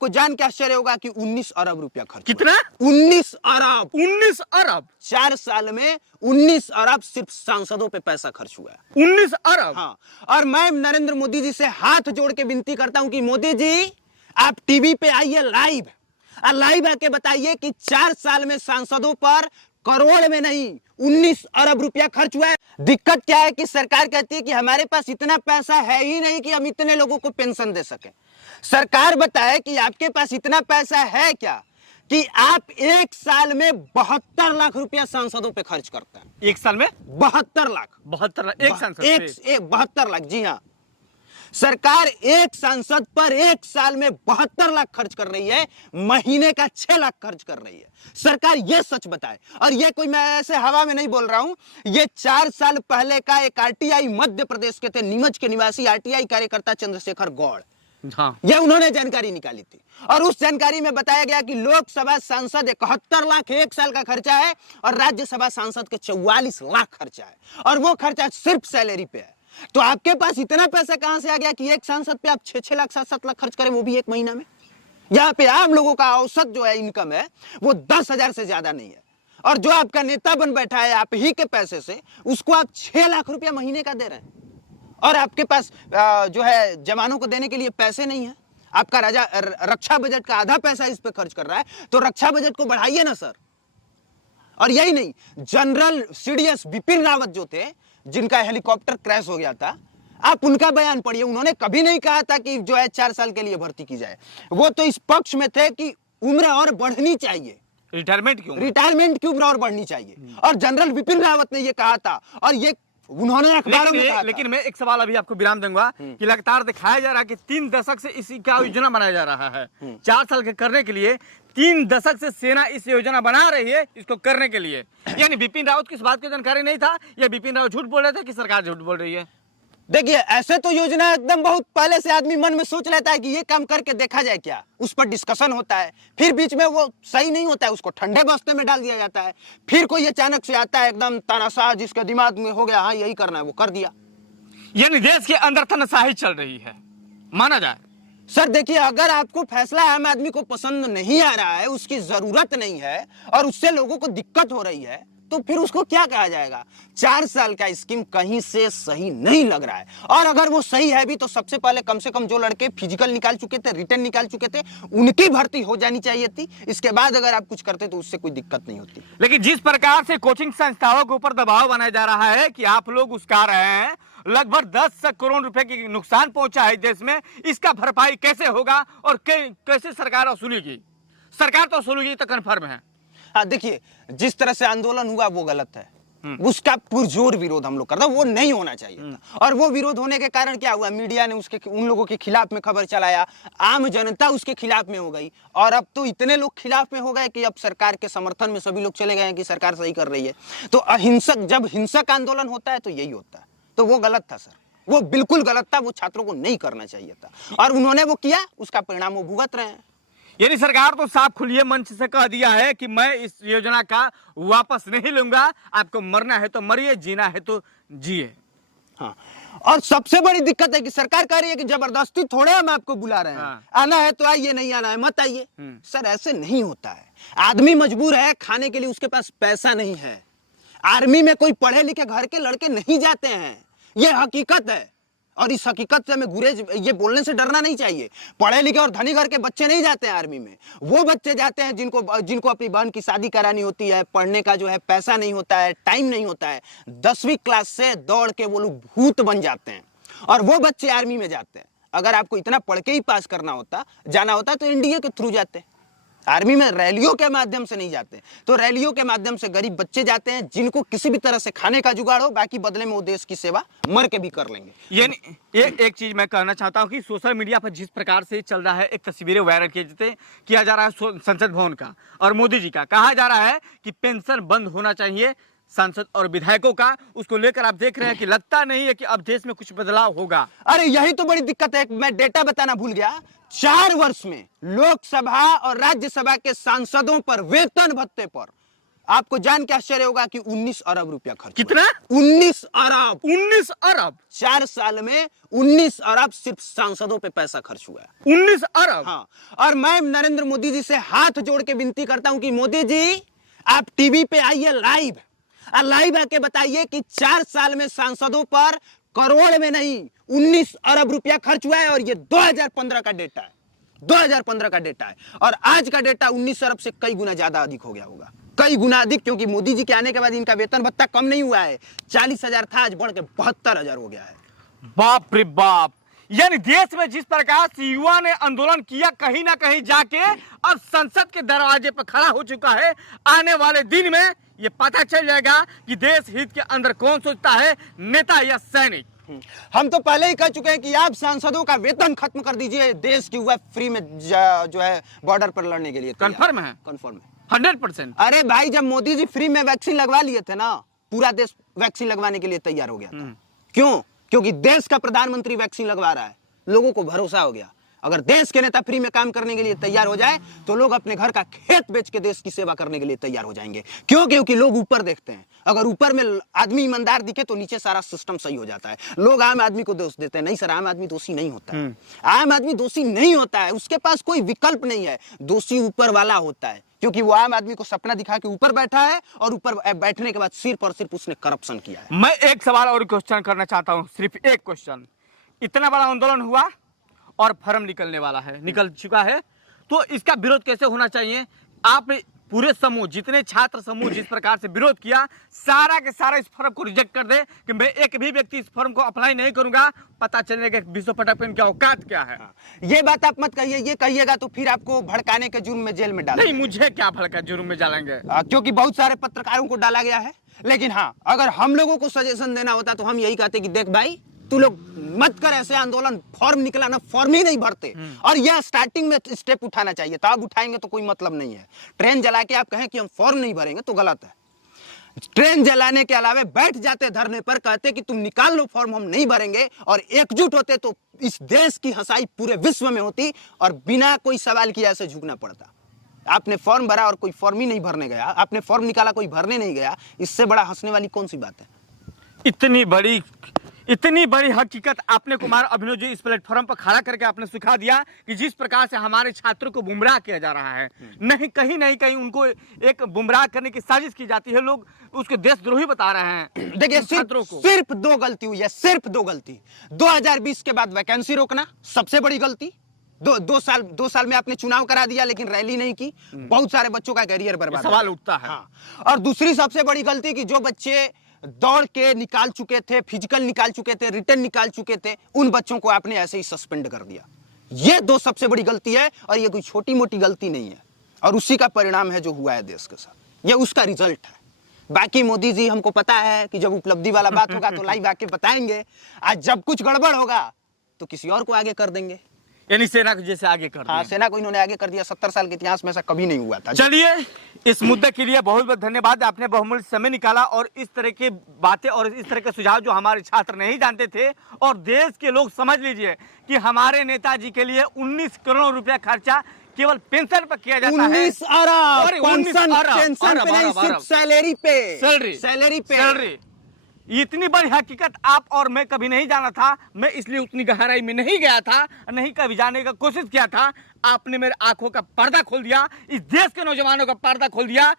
आपको जान के आश्चर्य होगा कि 19 अरब रुपया खर्च। कितना? 19 अरब। 19 अरब 4 साल में 19 अरब सिर्फ सांसदों पे पैसा खर्च हुआ है। 19 अरब। हाँ, और मैं नरेंद्र मोदी जी से हाथ जोड़ के विनती करता हूं कि मोदी जी आप टीवी पे आइए लाइव, और लाइव आके बताइए कि 4 साल में सांसदों पर करोड़ में नहीं 19 अरब रुपया खर्च हुआ है। दिक्कत क्या है कि सरकार कहती है कि हमारे पास इतना पैसा है ही नहीं कि हम इतने लोगों को पेंशन दे सके। सरकार बताए कि आपके पास इतना पैसा है क्या कि आप एक साल में 72 लाख रुपया सांसदों पे खर्च करते हैं। एक साल में 72 लाख। 72 लाख एक सांसद पे? एक 72 लाख, जी हाँ। सरकार एक सांसद पर एक साल में 72 लाख खर्च कर रही है, महीने का 6 लाख खर्च कर रही है। सरकार ये सच बताए, और ये कोई मैं ऐसे हवा में नहीं बोल रहा हूं, ये 4 साल पहले का एक आरटीआई मध्य प्रदेश के थे, नीमच के निवासी आरटीआई कार्यकर्ता चंद्रशेखर गौड़, हाँ, ये उन्होंने जानकारी निकाली थी, और उस जानकारी में बताया गया कि लोकसभा सांसद 71 लाख एक साल का खर्चा है, और राज्यसभा सांसद के 44 लाख खर्चा है, और वो खर्चा सिर्फ सैलरी पे है। तो आपके पास इतना पैसा कहां से आ गया कि एक सांसद पे आप 6-6 लाख 7-7 लाख खर्च करें, वो भी एक महीना में? यहाँ पे आम लोगों का औसत जो है इनकम है वो 10,000 से ज्यादा नहीं है, और जो आपका नेता बन बैठा है आप ही के पैसे से, उसको आप 6 लाख रुपया महीने का दे रहे हैं, और आपके पास जो है जवानों को देने के लिए पैसे नहीं है। आपका रक्षा बजट का आधा पैसा इस पे खर्च कर रहा है, तो रक्षा बजट को बढ़ाइए ना सर। और यही नहीं, जनरल सीडीएस बिपिन रावत जो थे, जिनका हेलीकॉप्टर क्रैश हो गया था, आप उनका बयान पढ़िए। उन्होंने कभी नहीं कहा था कि जो है 4 साल के लिए भर्ती की जाए, वो तो इस पक्ष में थे कि उम्र और बढ़नी चाहिए, रिटायरमेंट की उम्र और बढ़नी चाहिए, और जनरल बिपिन रावत ने ये कहा था, और ये उन्होंने अखबारों में कहा। लेकिन मैं एक सवाल अभी आपको विराम दूंगा कि लगातार दिखाया जा रहा है कि 3 दशक से इसी का योजना बनाया जा रहा है, 4 साल के करने के लिए 3 दशक से सेना इस योजना बना रही है इसको करने के लिए। यानी बिपिन रावत की इस बात की जानकारी नहीं था, या बिपिन रावत झूठ बोल रहे थे कि सरकार झूठ बोल रही है? देखिए, ऐसे तो योजना एकदम बहुत पहले से आदमी मन में सोच लेता है कि ये काम करके देखा जाए क्या, उस पर डिस्कशन होता है, फिर बीच में वो सही नहीं होता है, उसको ठंडे बस्ते में डाल दिया जाता है, फिर कोई अचानक से आता है एकदम तानाशाह, जिसके दिमाग में हो गया हाँ यही करना है, वो कर दिया। यानी देश के अंदर तानाशाही चल रही है, माना जाए। सर देखिए, अगर आपको फैसला आम आदमी को पसंद नहीं आ रहा है, उसकी जरूरत नहीं है, और उससे लोगों को दिक्कत हो रही है, तो फिर उसको क्या कहा जाएगा? 4 साल का स्कीम कहीं से सही नहीं लग रहा है, और अगर वो सही है भी तो सबसे पहले कम से कम जो लड़के फिजिकल निकाल चुके थे, रिटर्न निकाल चुके थे, उनकी भर्ती हो जानी चाहिए थी। इसके बाद अगर आप कुछ करते तो उससे कोई दिक्कत नहीं होती। लेकिन जिस प्रकार से कोचिंग संस्थाओं के ऊपर दबाव बनाया जा रहा है कि आप लोग उसका रहे हैं, लगभग 10 करोड़ रुपए की नुकसान पहुंचा है देश में, इसका भरपाई कैसे होगा और कैसे सरकार वसूलेगी? सरकार तो वसूलेगी तो कन्फर्म है। हाँ देखिए, जिस तरह से आंदोलन हुआ वो गलत है, उसका पुरजोर विरोध हम लोग करते हैं, वो नहीं होना चाहिए था। और वो विरोध होने के कारण क्या हुआ, मीडिया ने उन लोगों के खिलाफ में खबर चलाया, आम जनता उसके खिलाफ में हो गई, और अब तो इतने लोग खिलाफ में हो गए कि अब सरकार के समर्थन में सभी लोग चले गए हैं कि सरकार सही कर रही है। तो अहिंसक, जब हिंसक आंदोलन होता है तो यही होता है, तो वो गलत था सर, वो बिल्कुल गलत था, वो छात्रों को नहीं करना चाहिए था, और उन्होंने वो किया, उसका परिणाम वो भुगत रहे हैं। यानी सरकार तो साफ खुले मंच से कह दिया है कि मैं इस योजना का वापस नहीं लूंगा, आपको मरना है तो मरिए, जीना है तो जिए। हाँ, और सबसे बड़ी दिक्कत है कि सरकार कह रही है कि जबरदस्ती थोड़े हम आपको बुला रहे हैं, हाँ। आना है तो आइए, नहीं आना है मत आइए। सर ऐसे नहीं होता है, आदमी मजबूर है खाने के लिए, उसके पास पैसा नहीं है। आर्मी में कोई पढ़े लिखे घर के लड़के नहीं जाते हैं, ये हकीकत है, और इस हकीकत से हमें गुरेज ये बोलने से डरना नहीं चाहिए। पढ़े लिखे और धनी घर के बच्चे नहीं जाते हैं आर्मी में, वो बच्चे जाते हैं जिनको अपनी बहन की शादी करानी होती है, पढ़ने का जो है पैसा नहीं होता है, टाइम नहीं होता है, 10वीं क्लास से दौड़ के वो लोग भूत बन जाते हैं, और वो बच्चे आर्मी में जाते हैं। अगर आपको इतना पढ़ के ही पास जाना होता तो एनडीए के थ्रू जाते। आर्मी में रैलियों के माध्यम से नहीं जाते, तो रैलियों के माध्यम से गरीब बच्चे जाते हैं जिनको किसी भी तरह से खाने का जुगाड़ हो, बाकी बदले में वो देश की सेवा मर के भी कर लेंगे। यानी एक चीज मैं कहना चाहता हूं कि सोशल मीडिया पर जिस प्रकार से चल रहा है, एक तस्वीरें वायरल किया जा रहा है संसद भवन का और मोदी जी का, कहा जा रहा है कि पेंशन बंद होना चाहिए सांसद और विधायकों का, उसको लेकर आप देख रहे हैं कि लगता नहीं है कि अब देश में कुछ बदलाव होगा। अरे यही तो बड़ी दिक्कत है, मैं डेटा बताना भूल गया, 4 वर्ष में लोकसभा और राज्यसभा के सांसदों पर वेतन भत्ते पर आपको जान के आश्चर्य होगा कि 19 अरब रुपया खर्च हुआ। कितना? 19 अरब। 19 अरब 4 साल में 19 अरब सिर्फ सांसदों पे पैसा खर्च हुआ है। 19 अरब। हाँ, और मैं नरेंद्र मोदी जी से हाथ जोड़ के विनती करता हूं कि मोदी जी आप टीवी पे आइए लाइव, और लाइव आके बताइए कि 4 साल में सांसदों पर करोड़ में नहीं 19 अरब रुपया खर्च हुआ है, और ये 2015 का डेटा है। 2015 का डेटा है, और आज का डेटा 19 अरब से कई गुना ज्यादा अधिक हो गया होगा, कई गुना अधिक, क्योंकि मोदी जी के आने के बाद इनका वेतन भत्ता कम नहीं हुआ है। 40,000 था, आज बढ़ के 72,000 हो गया है। बाप रे बाप। यानी देश में जिस प्रकार से युवा ने आंदोलन किया, कहीं ना कहीं जाके अब संसद के दरवाजे पर खड़ा हो चुका है। आने वाले दिन में ये पता चल जाएगा कि देश हित के अंदर कौन सोचता है, नेता या सैनिक। हम तो पहले ही कह चुके हैं कि आप सांसदों का वेतन खत्म कर दीजिए, देश की युवा फ्री में जो है बॉर्डर पर लड़ने के लिए कंफर्म है? कंफर्म है 100%। अरे भाई, जब मोदी जी फ्री में वैक्सीन लगवा लिए थे ना, पूरा देश वैक्सीन लगवाने के लिए तैयार हो गया था। क्यों? क्योंकि देश का प्रधानमंत्री वैक्सीन लगवा रहा है, लोगों को भरोसा हो गया। अगर देश के नेता फ्री में काम करने के लिए तैयार हो जाए तो लोग अपने घर का खेत बेच के देश की सेवा करने के लिए तैयार हो जाएंगे। क्यों? क्योंकि लोग ऊपर देखते हैं। अगर ऊपर में आदमी ईमानदार दिखे तो नीचे सारा सिस्टम सही हो जाता है। लोग आम आदमी को दोष देते हैं। नहीं सर, आम आदमी दोषी नहीं होता है। आम आदमी दोषी नहीं होता है, उसके पास कोई विकल्प नहीं है। दोषी ऊपर वाला होता है, क्योंकि वो आम आदमी को सपना दिखा के ऊपर बैठा है, और ऊपर बैठने के बाद सिर्फ और सिर्फ उसने करप्शन किया है। मैं एक सवाल और क्वेश्चन करना चाहता हूं, सिर्फ एक क्वेश्चन। इतना बड़ा आंदोलन हुआ और फर्म निकलने वाला है, निकल चुका है, तो इसका विरोध कैसे होना चाहिए? आप पूरे समूह, जितने छात्र समूह जिस प्रकार से विरोध किया, सारा के सारा इस फर्म को रिजेक्ट कर दे कि मैं एक भी व्यक्ति इस फर्म को अप्लाई नहीं करूंगा, पता चलेगा विश्व पटक पे इनकी औकात क्या है। ये बात आप मत कहिए, ये कहिएगा तो फिर आपको भड़काने के जुर्म में जेल में डाल। नहीं, मुझे क्या भड़का जुर्म में डालेंगे? क्योंकि बहुत सारे पत्रकारों को डाला गया है। लेकिन हाँ, अगर हम लोगों को सजेशन देना होता तो हम यही कहते कि देख भाई, तू लोग मत कर ऐसे आंदोलन, फॉर्म निकला ना, फॉर्म ही नहीं भरते। और यह स्टार्टिंग में स्टेप उठाना चाहिए था, अब उठाएंगे तो कोई मतलब नहीं है। ट्रेन जला के आप कहें कि हम फॉर्म नहीं भरेंगे तो गलत है। ट्रेन जलाने के अलावा बैठ जाते धरने पर, कहते कि तुम निकाल लो फॉर्म, हम नहीं भरेंगे, और एकजुट होते तो इस देश की हंसाई पूरे विश्व में होती, और बिना कोई सवाल किए ऐसे झुकना पड़ता। आपने फॉर्म भरा और कोई फॉर्म ही नहीं भरने गया, आपने फॉर्म निकाला कोई भरने नहीं गया, इससे बड़ा हंसने वाली कौन सी बात है? इतनी बड़ी हकीकत आपने कुमार अभिनव जी इस प्लेटफॉर्म पर खड़ा करके आपने सिखा दिया कि जिस प्रकार से हमारे छात्रों को गुमराह किया जा रहा है, नहीं कहीं उनको एक गुमराह करने की साजिश की जाती है, लोग उसको देशद्रोही बता रहे हैं। देखिए, सिर्फ 2 गलती हुई है, सिर्फ 2 गलती। 2020 के बाद वैकेंसी रोकना सबसे बड़ी गलती। 2 साल में आपने चुनाव करा दिया लेकिन रैली नहीं की, बहुत सारे बच्चों का करियर बर्बाद। सवाल उठता है। हाँ। और दूसरी सबसे बड़ी गलती कि जो बच्चे दौड़ के निकाल चुके थे, फिजिकल निकाल चुके थे, रिटर्न निकाल चुके थे, उन बच्चों को आपने ऐसे ही सस्पेंड कर दिया। ये 2 सबसे बड़ी गलती है, और ये कोई छोटी मोटी गलती नहीं है, और उसी का परिणाम है जो हुआ है देश के साथ। ये उसका रिजल्ट है। बाकी मोदी जी, हमको पता है कि जब उपलब्धि वाला बात होगा तो लाइव आके बताएंगे, आज जब कुछ गड़बड़ होगा तो किसी और को आगे कर देंगे। यानी सेना को जैसे आगे कर दिया। हाँ, सेना को इन्होंने आगे कर दिया। 70 साल के इतिहास में ऐसा कभी नहीं हुआ था। चलिए, इस मुद्दे के लिए बहुत बहुत धन्यवाद, आपने बहुमूल्य समय निकाला, और इस तरह की बातें और इस तरह के सुझाव जो हमारे छात्र नहीं जानते थे, और देश के लोग समझ लीजिए कि हमारे नेताजी के लिए 19 करोड़ रुपया खर्चा केवल पेंशन पर किया जाता है। 19 अरब अरे, 19 अरब, पेंशन पे नहीं, सिर्फ सैलरी पे। सैलरी। इतनी बड़ी हकीकत आप और मैं कभी नहीं जाना था, मैं इसलिए उतनी गहराई में नहीं गया था, नहीं कभी जाने का कोशिश किया था। आपने मेरे आंखों का पर्दा खोल दिया, इस देश के नौजवानों का पर्दा खोल दिया।